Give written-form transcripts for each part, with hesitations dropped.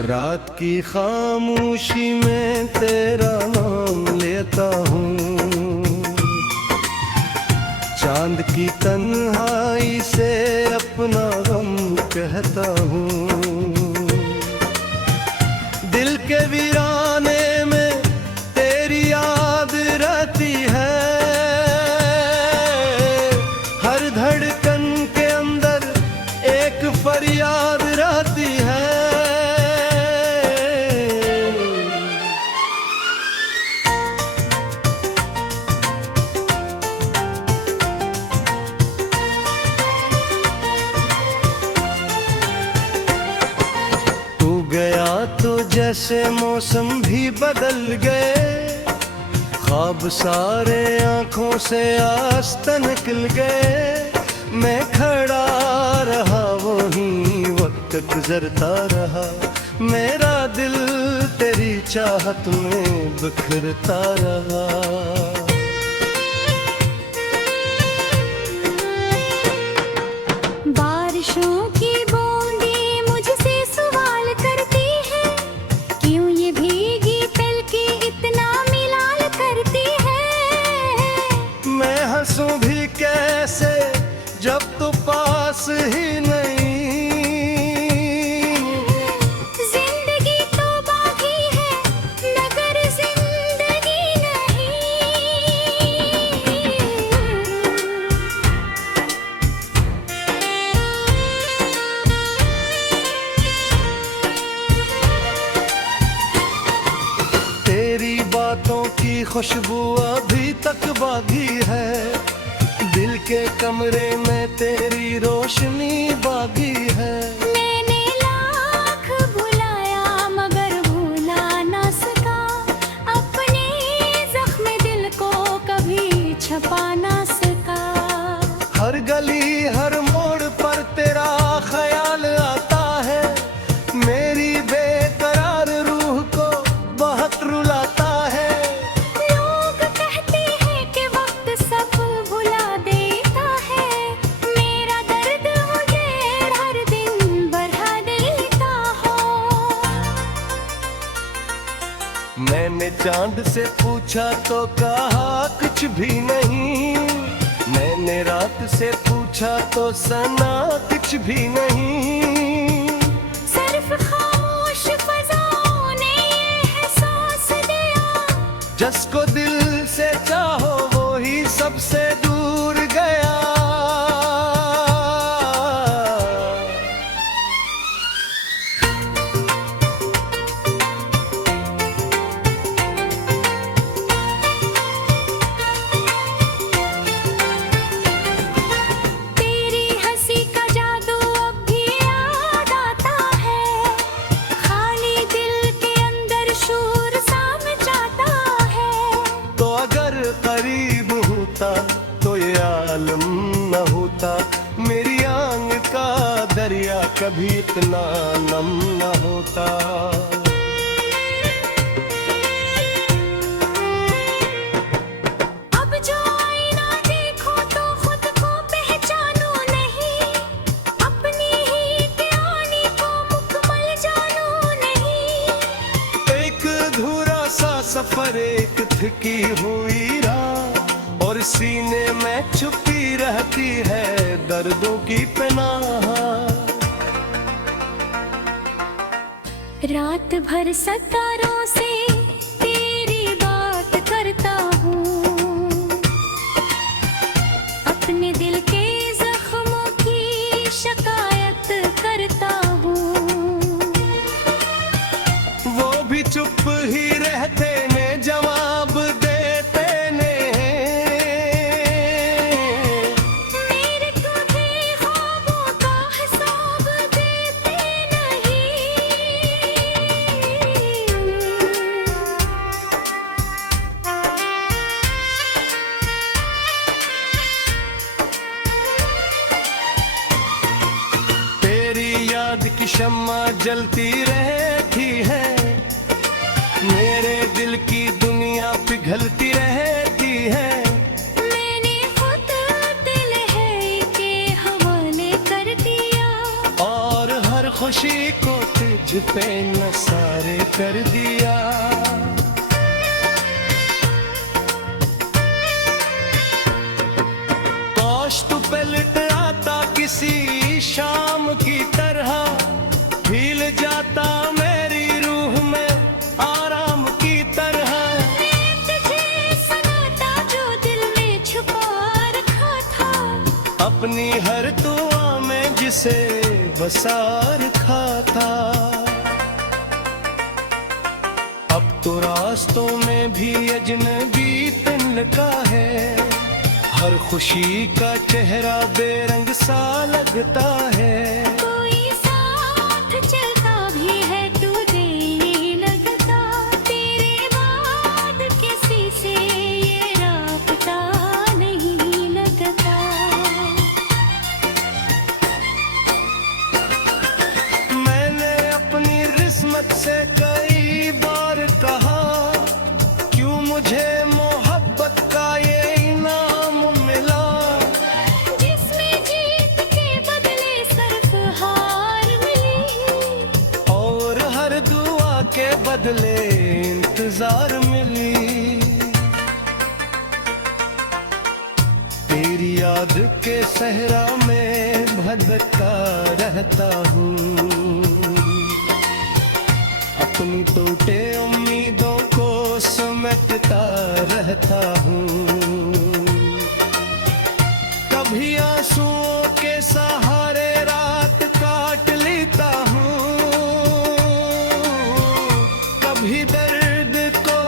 रात की खामोशी में तेरा नाम लेता हूँ, चांद की तन्हाई से अपना गम कहता हूँ। दिल के वीराने में तेरी याद रहती है, हर धड़कन के अंदर एक फरियाद रहती है। गया तो जैसे मौसम भी बदल गए, ख्वाब सारे आंखों से आस्ता निकल गए। मैं खड़ा रहा वहीं वक्त गुजरता रहा, मेरा दिल तेरी चाहत में बिखरता रहा। बारिशों की बूंदें मुझसे सवाल करती हैं, क्यों ये भीगी पलकें इतना मिलाल करती हैं। मैं हंसूं भी कैसे जब तो पास ही नहीं, जिंदगी तो बाकी है मगर जिंदगी नहीं। तेरी बातों की खुशबू अभी तक बाकी है, दिल के कमरे में तेरी रोशनी बाकी है। मैंने लाख भुलाया मगर भूला ना सका, अपने जख्म दिल को कभी छपा ना सका। हर गली हर मोड़ पर तेरा ख्याल आता है, मेरी बेकरार रूह को बहुत रुलाता है। लोग कहते हैं कि वक्त सब भुला देता है, मेरा दर्द मुझे हर दिन बढ़ा देता हो। मैंने चांद से पूछा तो कहा कुछ भी नहीं, मैंने रात से पूछा तो सना कुछ भी नहीं। सिर्फ खामोश फज़ाओं ने ये एहसास दिया, जिसको दिल से चाहो वो ही सबसे दूर गया। तेरी हंसी का जादू अब भी याद आता है, खाली दिल के अंदर शोर सा मचाता है। तो अगर करीब होता तो ये आलम न होता, मेरी आंख का दरिया कभी इतना नम न होता। अब जो आईना देखो तो खुद को पहचानो नहीं, अपनी ही कहानी को मुकम्मल जानो नहीं। एक अधूरा सा सफर, एक थकी हुई राह, और सीने में छुपी रहती है दर्दों की पनाह। रात भर सितारों से तेरी बात करता हूँ, अपने दिल के जख्मों की शिकायत करता हूँ। वो भी चुप ही रहते ने जवाब देते ने, मेरे टूटे ख्वाबों का हिसाब देते नहीं। तेरी याद की शम्मा जलती रहती है, मेरे दिल की दुनिया पिघलती रहती है। मैंने खुद दिल है के हवाले कर दिया, और हर खुशी को मुझ पे नसारे कर दिया। काश तू पलट आता किसी शाम की तरह, हिल जाता मेरी रूह में आराम की तरह। मैं तुझे सुनाता जो दिल में छुपा रखा था, अपनी हर दुआ में जिसे बसा रखा था। अब तो रास्तों में भी अजनबी तिनका है, हर खुशी का चेहरा बेरंग सा लगता है। कोई साथ चलता भी है तुझे नहीं लगता, तेरे बाद किसी से ये राबता नहीं लगता। मैंने अपनी किस्मत से कई बार कहा, क्यों मुझे मोहब्बत का ये इनाम मिला। जिसमें जीत के बदले सिर्फ हार मिली, और हर दुआ के बदले इंतजार मिली। तेरी याद के सहरा में भटका रहता हूँ, अपनी टूटे उम्मीदों को समेटता रहता हूँ। कभी आंसुओं के सहारे रात काट लेता हूँ, कभी दर्द को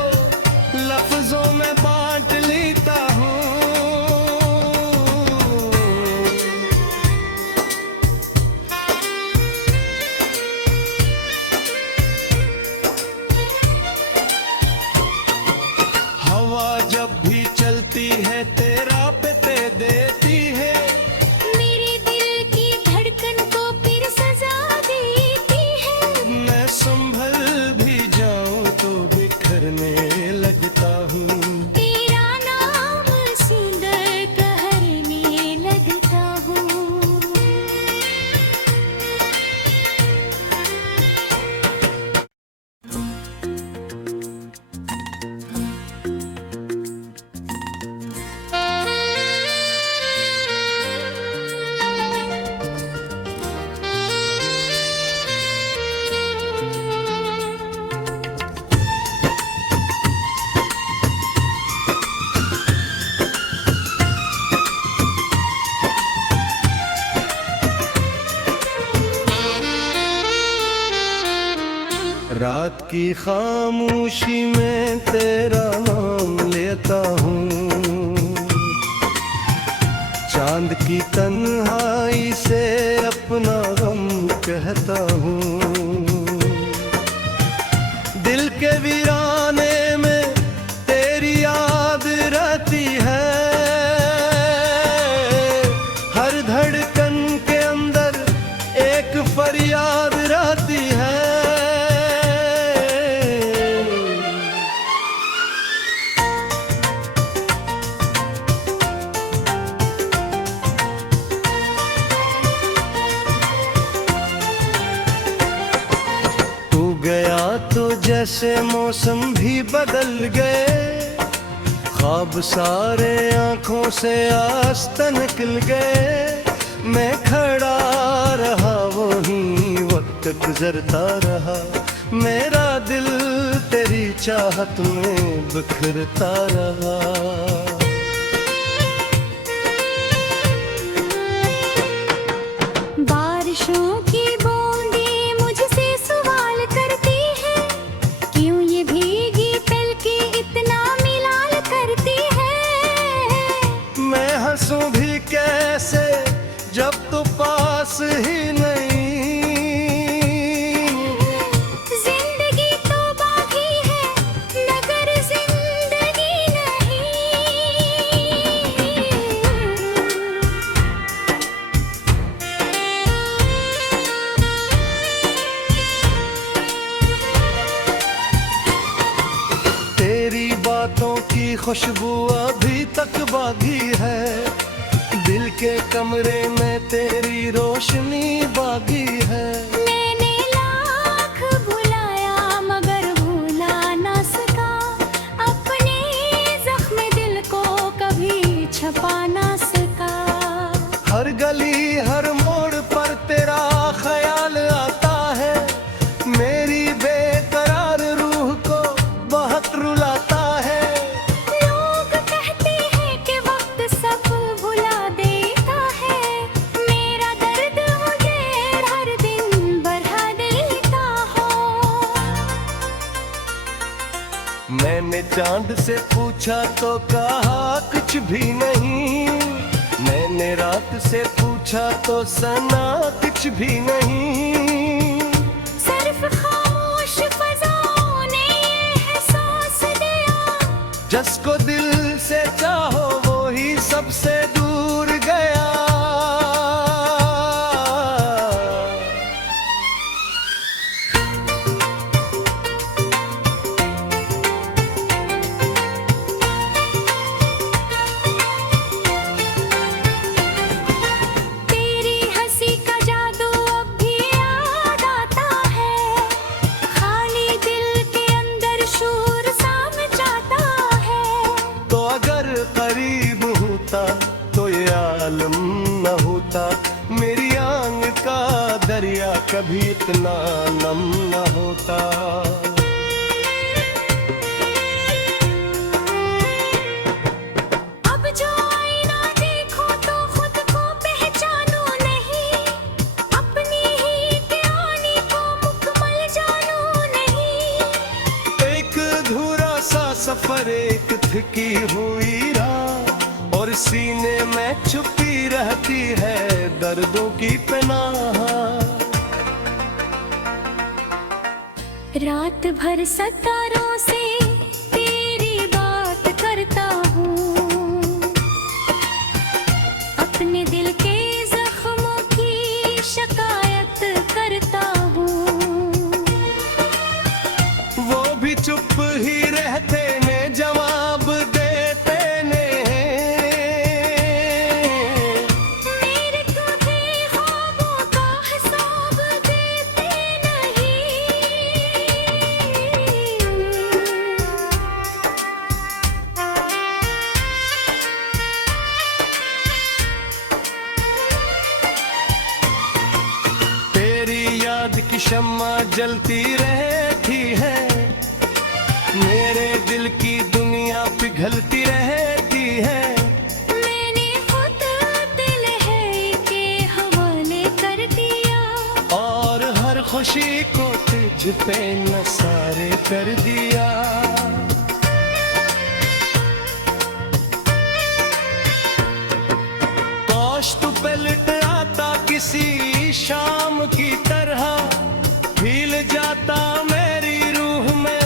लफ्जों में बांट लेता हूँ। हवा जब भी चलती है तेरा पे देती है, मेरे दिल की धड़कन को फिर सजा देती है। मैं संभल भी जाऊं तो बिखरने लगता हूँ। तेरा नाम सुंदर कहने लगता हूँ। रात की खामोशी में तेरा नाम लेता हूँ, चांद की तन्हाई से अपना गम कहता हूँ। दिल के वीराने में तेरी याद रहती है, हर धड़कन के अंदर एक फरियाद रहती है। गया तो जैसे मौसम भी बदल गए, ख्वाब सारे आंखों से आस्ता निकल गए। मैं खड़ा रहा वहीं वक्त गुजरता रहा, मेरा दिल तेरी चाहत में बिखरता रहा। बारिशों की बूंदें मुझसे सवाल करती हैं, क्यों ये भीगी पलकें इतना मिलाल करती हैं। मैं हंसूं भी कैसे जब तो पास ही नहीं, जिंदगी तो बाकी है मगर जिंदगी नहीं। तेरी बातों की खुशबू अभी तक बागी है, दिल के कमरे में तेरी रोशनी बागी है। मैंने लाख मैंने चांद से पूछा तो कहा कुछ भी नहीं, मैंने रात से पूछा तो सना कुछ भी नहीं। सिर्फ खामोश फज़ाओं ने ये एहसास दिया, जिसको दिल से चाहो वो ही सबसे दूर गया। तेरी हंसी का जादू अब भी याद आता है, खाली दिल के अंदर शोर सा मचाता है। तो अगर करीब होता तो ये आलम न होता, मेरी आंख का दरिया कभी इतना नम न होता। अब जो आईना देखो तो खुद को पहचानो नहीं, अपनी ही कहानी को मुकम्मल जानो नहीं। एक अधूरा सा सफर, एक थकी हुई राह, और सीने में छुपी रहती है दर्दों की पनाह। रात भर सितारों से तेरी बात करता हूँ, अपने दिल के जख्मों की शिकायत करता हूँ। वो भी चुप ही रहते ने जवाब देते ने, मेरे टूटे ख्वाबों का हिसाब देते नहीं। तेरी याद की शम्मा जलती रहती है, मेरे दिल की दुनिया पिघलती रहती है। मैंने खुद दिल है के हवाले कर दिया, और हर खुशी को तुझ पे नसारे कर दिया। काश तू पलट आता किसी शाम की तरह, हिल जाता मेरी रूह में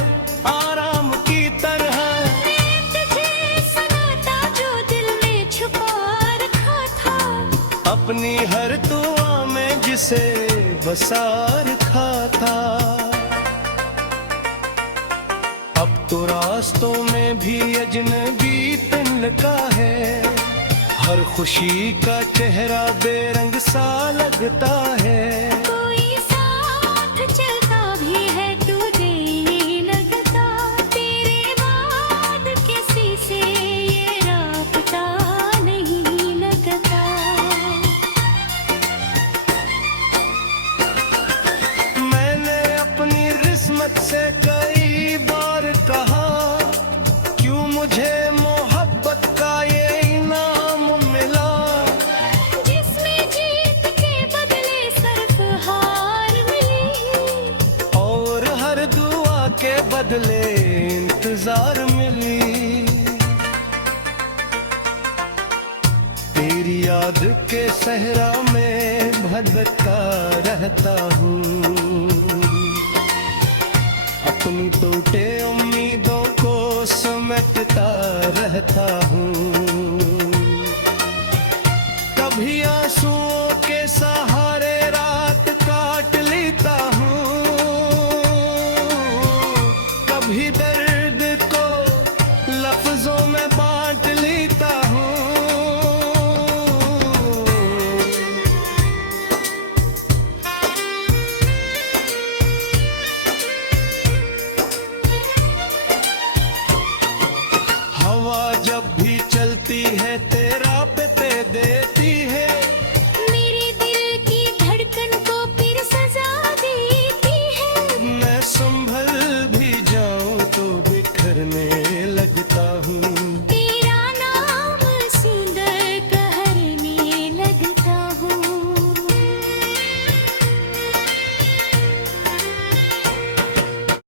आराम की तरह। मैं तुझे सुनाता जो दिल में छुपा रखा था, अपनी हर दुआ में जिसे बसा रखा था। अब तो रास्तों में भी अजनबी तिनका है, हर खुशी का चेहरा बेरंग सा लगता है। कोई साथ चलता भी है तुझे नहीं लगता, तेरे बाद किसी से ये राबता नहीं लगता। मैंने अपनी किस्मत से कई बार कहा, क्यों मुझे मोहब्बत का ये इनाम मिला। जिसमें जीत के बदले सिर्फ हार मिली, और हर दुआ के बदले इंतजार मिली। तेरी याद के सहरा में भटकता रहता हूँ, अपनी टूटे उम्मीदों को समेटता रहता हूँ। कभी आंसुओं के सहारे